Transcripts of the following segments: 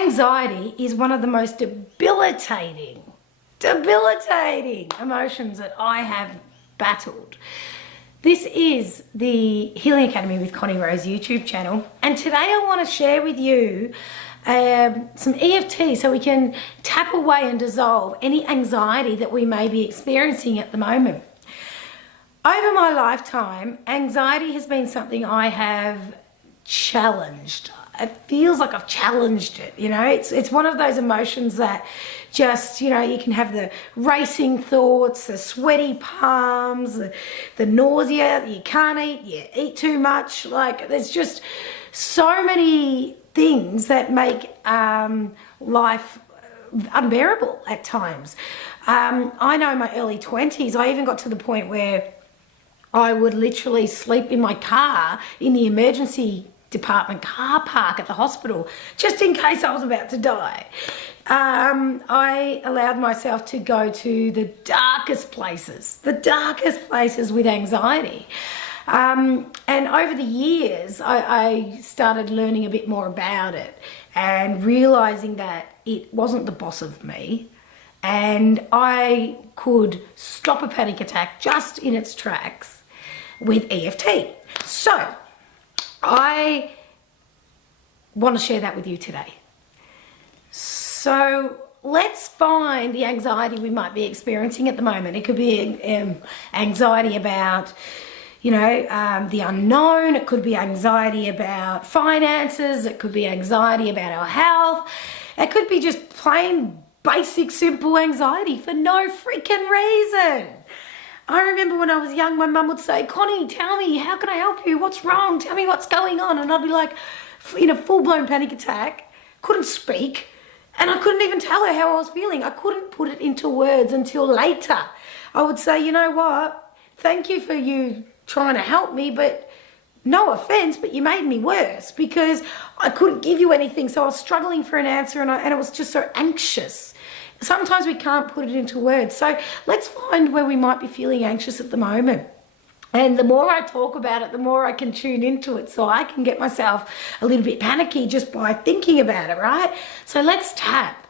Anxiety is one of the most debilitating emotions that I have battled. This is the Healing Academy with Connie Rose YouTube channel, and today I want to share with you some EFT so we can tap away and dissolve any anxiety that we may be experiencing at the moment. Over my lifetime, anxiety has been something I have challenged. It feels like I've challenged it, you know. It's one of those emotions that just, you know, you can have the racing thoughts, the sweaty palms, the nausea, you can't eat, you eat too much. Like, there's just so many things that make life unbearable at times. I know in my early 20s, I even got to the point where I would literally sleep in my car in the emergency department car park at the hospital, just in case I was about to die. I allowed myself to go to the darkest places with anxiety. And over the years, I started learning a bit more about it and realizing that it wasn't the boss of me, and I could stop a panic attack just in its tracks with EFT. So I want to share that with you today. So let's find the anxiety we might be experiencing at the moment. It could be anxiety about, you know, the unknown. It could be anxiety about finances. It could be anxiety about our health. It could be just plain basic, simple anxiety for no freaking reason. I remember when I was young, my mum would say, "Connie, tell me, how can I help you? What's wrong? Tell me what's going on." And I'd be like, in a full-blown panic attack, couldn't speak, and I couldn't even tell her how I was feeling. I couldn't put it into words until later. I would say, "You know what? Thank you for you trying to help me, but no offense, but you made me worse," because I couldn't give you anything. So I was struggling for an answer, and I was just so anxious. Sometimes we can't put it into words. So let's find where we might be feeling anxious at the moment. And the more I talk about it, the more I can tune into it, so I can get myself a little bit panicky just by thinking about it, right? So let's tap.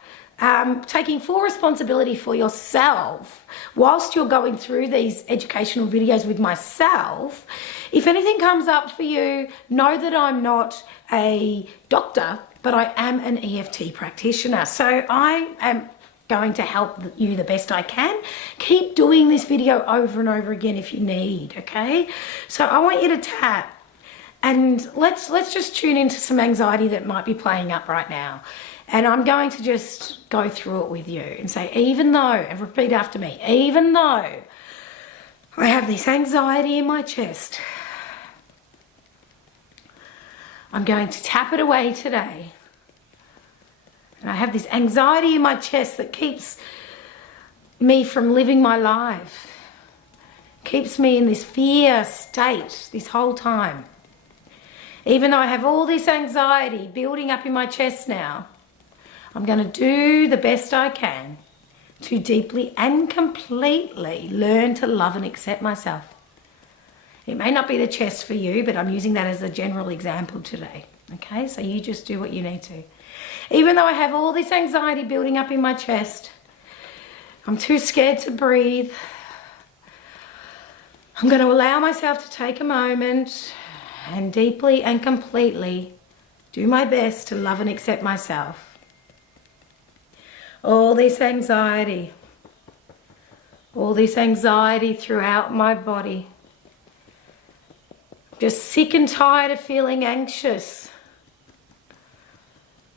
Taking full responsibility for yourself whilst you're going through these educational videos with myself. If anything comes up for you, know that I'm not a doctor, but I am an EFT practitioner. So I am going to help you the best I can. Keep doing this video over and over again if you need, okay? So I want you to tap, and let's just tune into some anxiety that might be playing up right now. And I'm going to just go through it with you and say, even though, and repeat after me, even though I have this anxiety in my chest, I'm going to tap it away today. And I have this anxiety in my chest that keeps me from living my life, keeps me in this fear state this whole time. Even though I have all this anxiety building up in my chest now, I'm going to do the best I can to deeply and completely learn to love and accept myself. It may not be the chest for you, but I'm using that as a general example today. Okay, so you just do what you need to. Even though I have all this anxiety building up in my chest, I'm too scared to breathe. I'm going to allow myself to take a moment and deeply and completely do my best to love and accept myself. All this anxiety throughout my body. Just sick and tired of feeling anxious,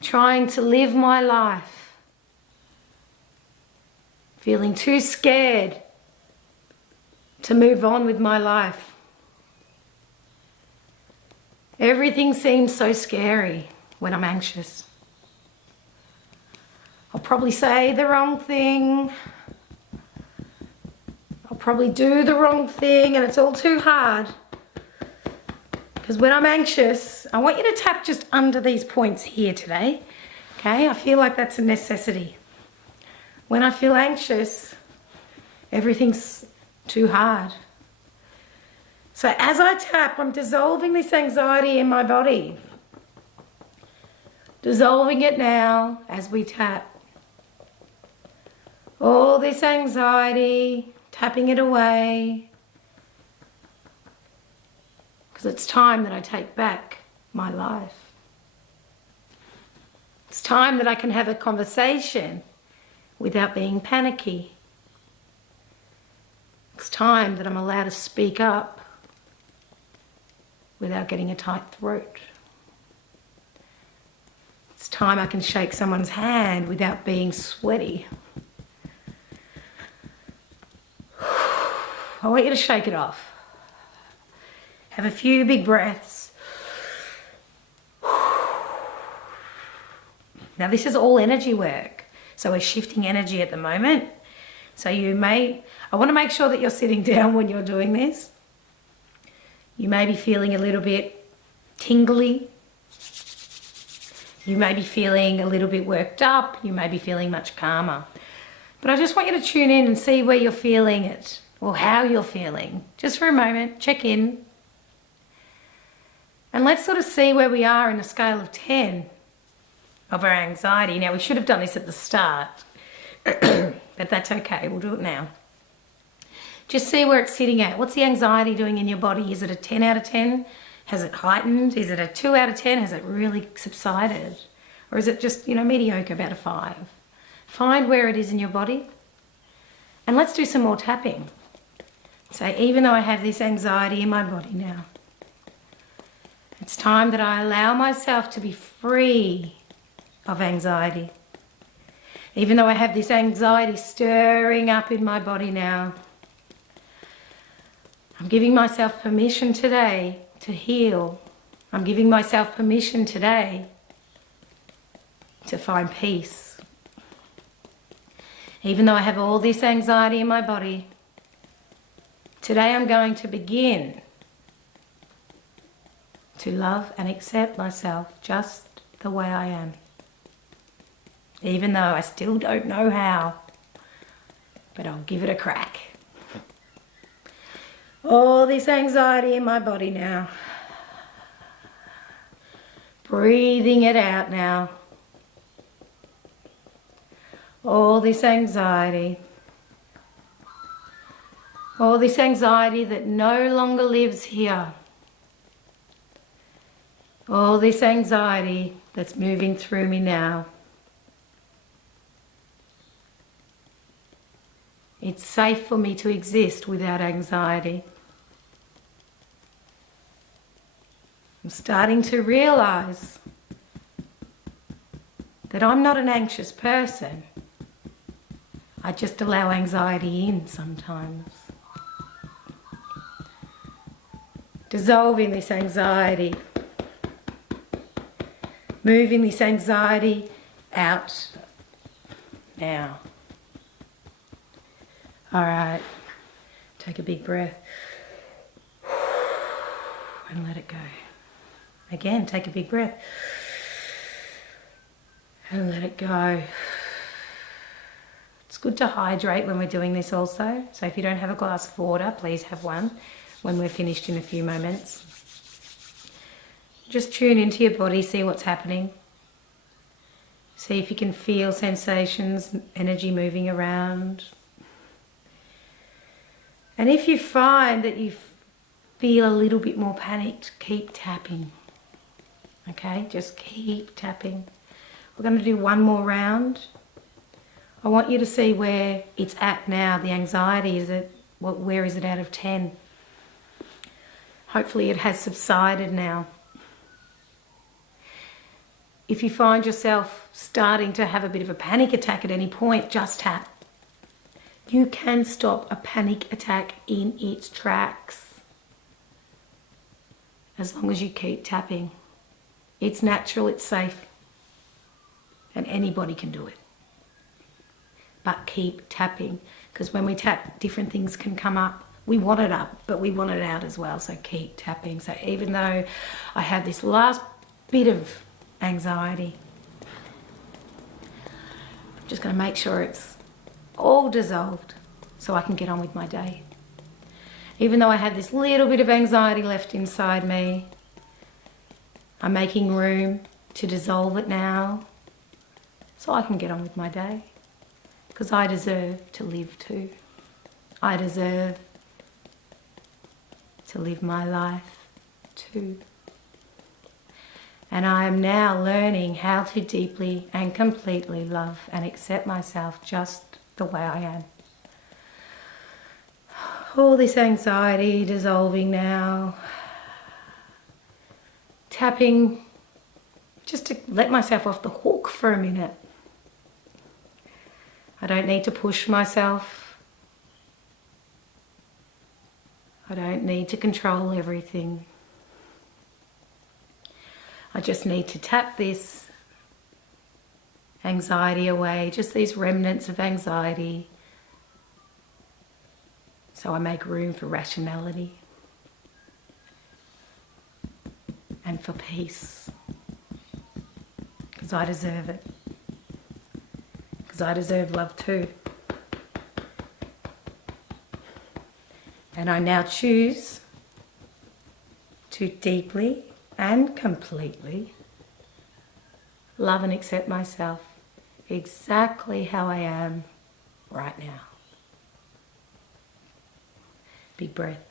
trying to live my life, feeling too scared to move on with my life. Everything seems so scary when I'm anxious. I'll probably say the wrong thing. I'll probably do the wrong thing, and it's all too hard. Because when I'm anxious, I want you to tap just under these points here today. Okay, I feel like that's a necessity. When I feel anxious, everything's too hard. So as I tap, I'm dissolving this anxiety in my body. Dissolving it now as we tap. All this anxiety, tapping it away. Because it's time that I take back my life. It's time that I can have a conversation without being panicky. It's time that I'm allowed to speak up without getting a tight throat. It's time I can shake someone's hand without being sweaty. I want you to shake it off. Have a few big breaths. Now this is all energy work. So we're shifting energy at the moment. So I want to make sure that you're sitting down when you're doing this. You may be feeling a little bit tingly. You may be feeling a little bit worked up. You may be feeling much calmer. But I just want you to tune in and see where you're feeling it or how you're feeling. Just for a moment, check in. And let's sort of see where we are in a scale of 10 of our anxiety. Now, we should have done this at the start, but that's okay. We'll do it now. Just see where it's sitting at. What's the anxiety doing in your body? Is it a 10 out of 10? Has it heightened? Is it a 2 out of 10? Has it really subsided? Or is it just, mediocre, about a 5? Find where it is in your body. And let's do some more tapping. So even though I have this anxiety in my body now, it's time that I allow myself to be free of anxiety. Even though I have this anxiety stirring up in my body now, I'm giving myself permission today to heal. I'm giving myself permission today to find peace. Even though I have all this anxiety in my body, today I'm going to begin to love and accept myself just the way I am. Even though I still don't know how, but I'll give it a crack. All this anxiety in my body now. Breathing it out now. All this anxiety. All this anxiety that no longer lives here. All this anxiety that's moving through me now. It's safe for me to exist without anxiety. I'm starting to realize that I'm not an anxious person. I just allow anxiety in sometimes. Dissolving this anxiety. Moving this anxiety out now. All right, take a big breath and let it go. Again, take a big breath and let it go. It's good to hydrate when we're doing this also. So if you don't have a glass of water, please have one when we're finished in a few moments. Just tune into your body, see what's happening. See if you can feel sensations, energy moving around. And if you find that you feel a little bit more panicked, keep tapping. Okay, just keep tapping. We're going to do one more round. I want you to see where it's at now. The anxiety, where is it out of 10? Hopefully it has subsided now. If you find yourself starting to have a bit of a panic attack at any point, just tap. You can stop a panic attack in its tracks as long as you keep tapping. It's natural, it's safe, and anybody can do it. But keep tapping, because when we tap, different things can come up. We want it up, but we want it out as well, so keep tapping. So even though I have this last bit of anxiety, I'm just going to make sure it's all dissolved so I can get on with my day. Even though I have this little bit of anxiety left inside me, I'm making room to dissolve it now so I can get on with my day. Because I deserve to live too. I deserve to live my life too. And I am now learning how to deeply and completely love and accept myself just the way I am. All this anxiety dissolving now. Tapping just to let myself off the hook for a minute. I don't need to push myself. I don't need to control everything. I just need to tap this anxiety away, just these remnants of anxiety, so I make room for rationality and for peace, because I deserve it, because I deserve love too. And I now choose to deeply and completely love and accept myself exactly how I am right now. Big breath.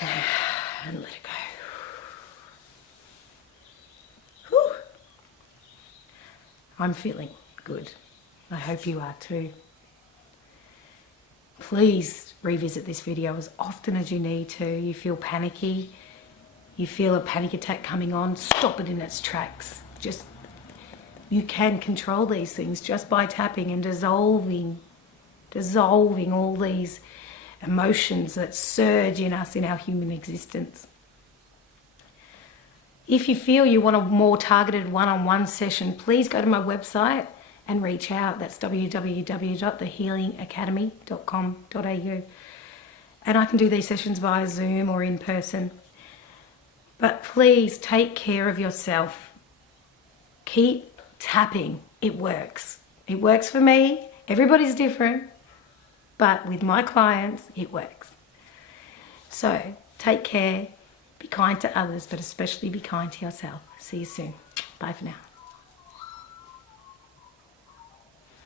And let it go. Whew. I'm feeling good. I hope you are too. Please revisit this video as often as you need to. You feel panicky, you feel a panic attack coming on, stop it in its tracks. You can control these things just by tapping and dissolving all these emotions that surge in us in our human existence. If you feel you want a more targeted one-on-one session, please go to my website and reach out. That's www.thehealingacademy.com.au. And I can do these sessions via Zoom or in person. But please take care of yourself. Keep tapping. It works. It works for me. Everybody's different. But with my clients, it works. So take care. Be kind to others, but especially be kind to yourself. See you soon. Bye for now.